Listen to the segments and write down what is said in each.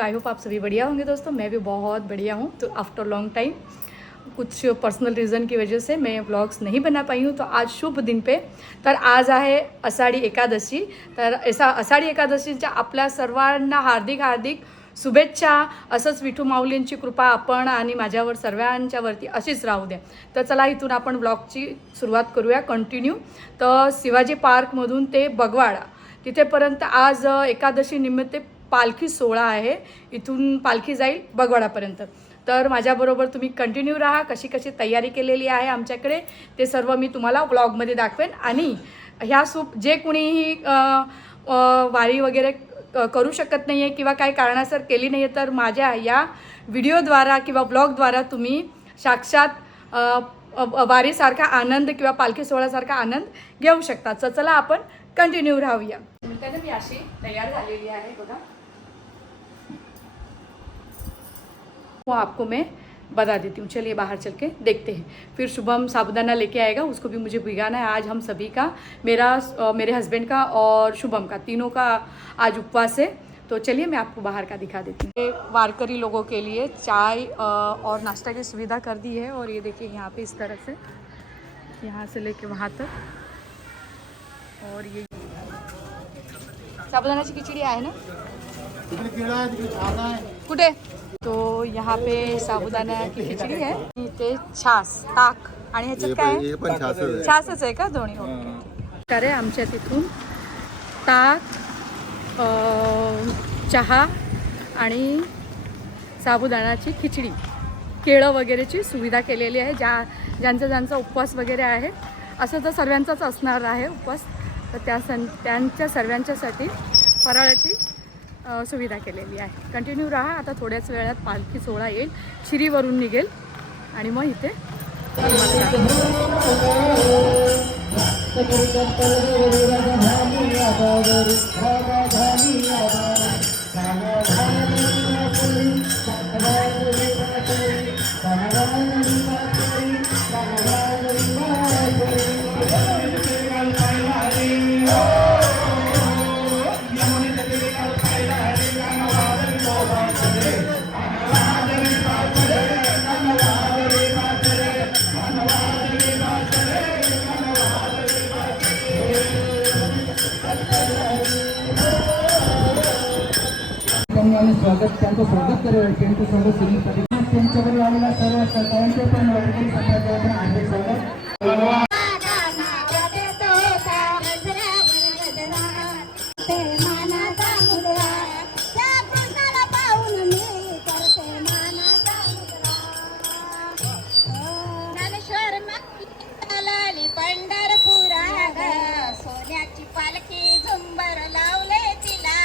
I hope आप सभी बढ़िया होंगे दोस्तों। मैं भी बहुत बढ़िया हूँ। तो आफ्टर लॉन्ग टाइम कुछ पर्सनल रीज़न की वजह से मैं व्लॉग्स नहीं बना पाई हूँ। तो आज शुभ दिन पे तर आज आहे आषाढी एकादशी। तर आषाढी एकादशीच्या आपल्या सर्वांना हार्दिक हार्दिक शुभेच्छा। असंच विठू माऊलींची कृपा आपण आणि माझ्यावर सर्वांच्यावरती अशीच राहू द्या। तर चला इथून आपण व्लॉगची सुरुवात करूया कंटिन्यू। तर शिवाजी पार्कमधून ते बगवाडा तिथेपर्यंत आज एकादशी निमित्त पालखी सोहळा आहे। इथून पालखी जाईल बगवाडापर्यंत। तर माझ्याबरोबर तुम्ही कंटिन्यू राहा। कशी कशी तयारी केलेली आहे आमच्याकडे ते सर्व मी तुम्हाला व्लॉगमध्ये दाखवेन। आणि ह्या जे कुणीही वारी वगैरे करू शकत नाही आहे किंवा काही कारणासर केली नाही आहे तर माझ्या या व्हिडिओद्वारा किंवा ब्लॉगद्वारा तुम्ही साक्षात वारीसारखा आनंद किंवा पालखी सोहळ्यासारखा आनंद घेऊ शकता। तर चला आपण कंटिन्यू राहूया। त्याने मी अशी तयार झालेली आहे बघा। वो आपको मैं बता देती हूँ। चलिए बाहर चल के देखते हैं। फिर शुभम साबुदाना लेके आएगा, उसको भी मुझे भिगाना है। आज हम सभी का मेरे हस्बैंड का और शुभम का तीनों का आज उपवास है। तो चलिए मैं आपको बाहर का दिखा देती हूँ। वारकरी लोगों के लिए चाय और नाश्ता की सुविधा कर दी है। और ये देखिए यहाँ पे इस तरह से यहाँ से लेके वहाँ तक। और ये साबुदानाची खिचडी आहे ना कुठे? तो यहाँ पे साबुदाना की खिचडी है। इथे छास ताक आणि ह्याच्यात काय आहे? छासच आहे का दोन्ही? ओके। अरे आमच्या तिथून ताक चहा आणि साबुदाणाची खिचडी केळं वगैरेची सुविधा केलेली आहे। ज्यांचा उपवास वगैरे आहे असं तर सर्वांचाच असणार आहे उपवास। तर त्यांच्या सर्वांच्यासाठी फराळाची सुविधा केलेली आहे। कंटिन्यू राहा। आता थोड्याच वेळात पालखी सोहळा येईल, शिरीवरून निघेल आणि मग इथे स्वागत त्यांचं स्वागत करेल। त्यांचं स्वागत करण्यासाठी त्यांच्यावर आलेला सर्व सहकार्यांचे पण वारकरी संप्रदायाचे पण हार्दिक स्वागत। सोन्याची पालखी झुंबर लावले तिला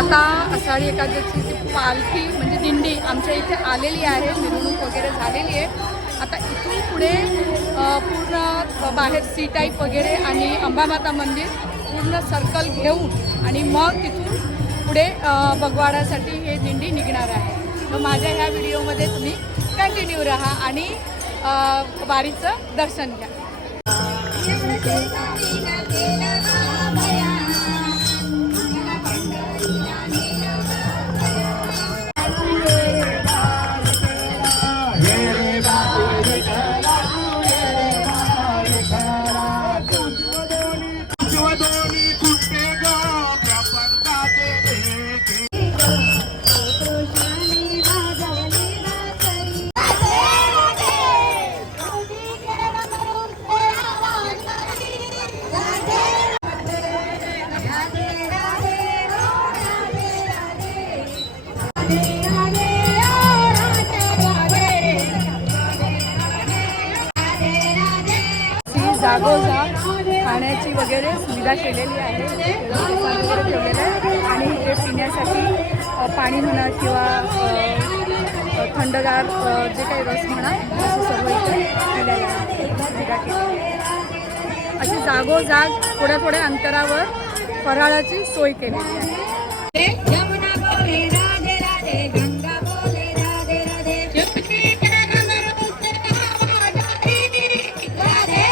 आता आषाढी एकादशीची पालखी म्हणजे दिंडी आमच्या इथे आलेली आहे। मिरवणूक वगैरे झालेली आहे। आता इथून पुढे पूर्ण बाहेर सी टाईप वगैरे आणि अंबामाता मंदिर पूर्ण सर्कल घेऊन आणि मग तिथून पुढे बगवाडासाठी हे दिंडी निघणार आहे। तर माझ्या ह्या व्हिडिओमध्ये तुम्ही कंटिन्यू राहा आणि वारीचं दर्शन घ्या। जागोजाग खाण्याची वगैरे सुविधा केलेली आहे। ठेवलेलं आहे आणि इथे पिण्यासाठी पाणी म्हणा किंवा थंडगार जे काही रस म्हणा असं सर्व इथे केलेलं आहे। सुविधा केलेली आहे। अशी जागोजाग थोड्या थोड्या अंतरावर फराळाची सोय केलेली आहे. यमुना बोले राधे राधे, गंगा बोले राधे राधे, चुटकी कमर मुस्कुरा राधे राधे, चुटकी कमर मुस्कुरा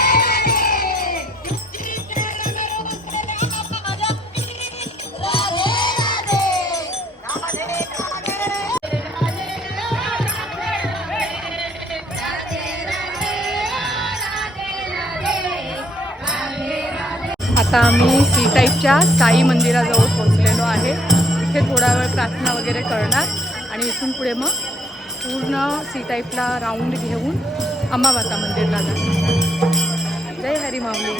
आता आम्ही सी टाईपच्या साई मंदिराजवळ पोहोचलेलो आहे. इथे थोडा वेळ प्रार्थना वगैरे करणार आणि इथून पुढे मग पूर्ण सी टाईपला राऊंड घेऊन अंबामाता मंदिरला जाणार. जय हरी माऊली.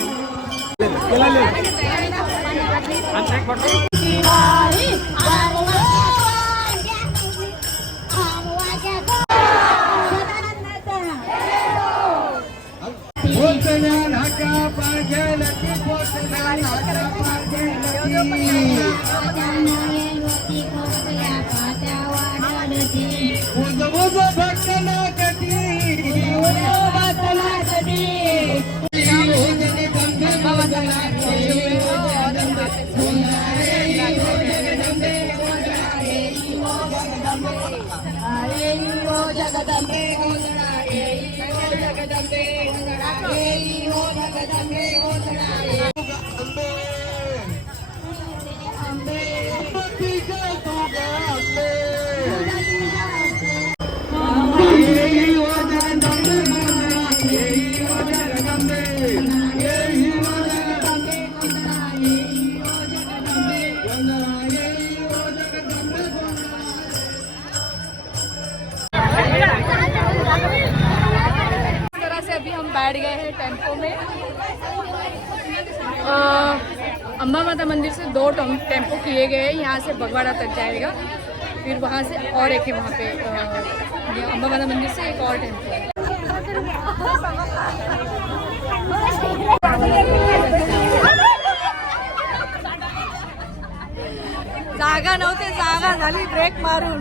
अभी हम बैठ गए हैं टेम्पो में. अम्बा माता मंदिर से 2 टेम्पो किए गए हैं. यहाँ से बगवाड़ा तक जाएगा, फिर वहाँ से और एक है वहाँ पे अम्बा माता मंदिर से एक और टेम्पो है. जागा नव्हते, जागा झाली ब्रेक मारून.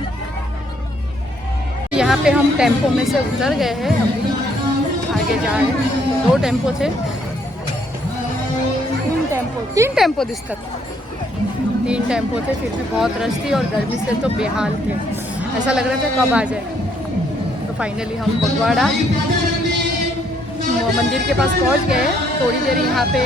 यहाँ पे हम टेम्पो में से उतर गए हैं, अभी आगे जा रहे हैं. 2 टेम्पो थे, 3 टेम्पो दिसतात. 3 टेम्पो थे, फिर भी बहुत रश थी और गर्मी से तो बेहाल थे. ऐसा लग रहा था कब आ जाए. तो फाइनली हम बगवाड़ा मंदिर के पास पहुंच गए. थोड़ी देर यहाँ पे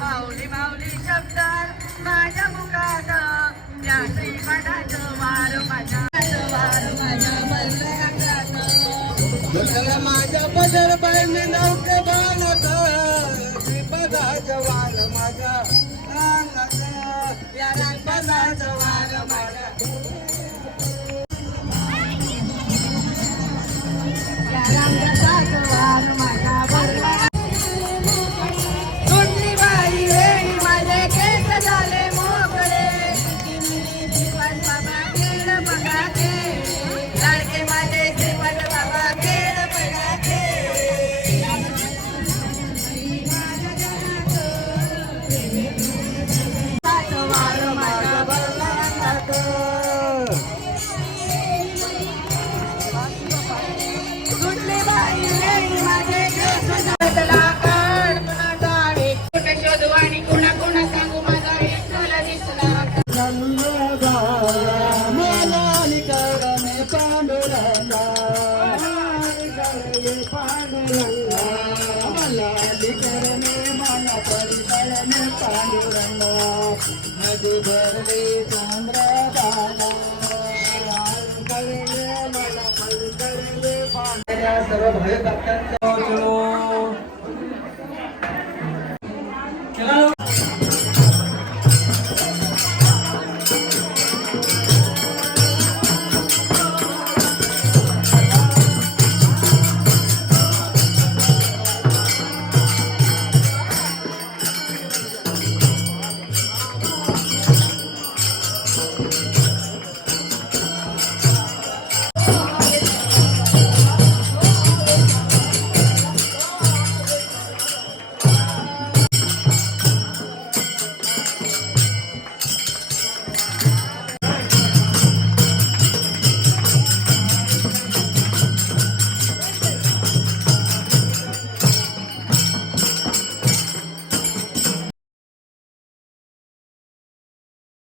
माऊली माऊली शब्दात माझ्या मुखात या श्रीपादाचं वार माझ्या माझ्या बदल बहिणी नौके बालक श्रीपदाचं वार माझ्या अंगात या रामपदाचं वार माझ्या सर्व भाविक भक्तांचा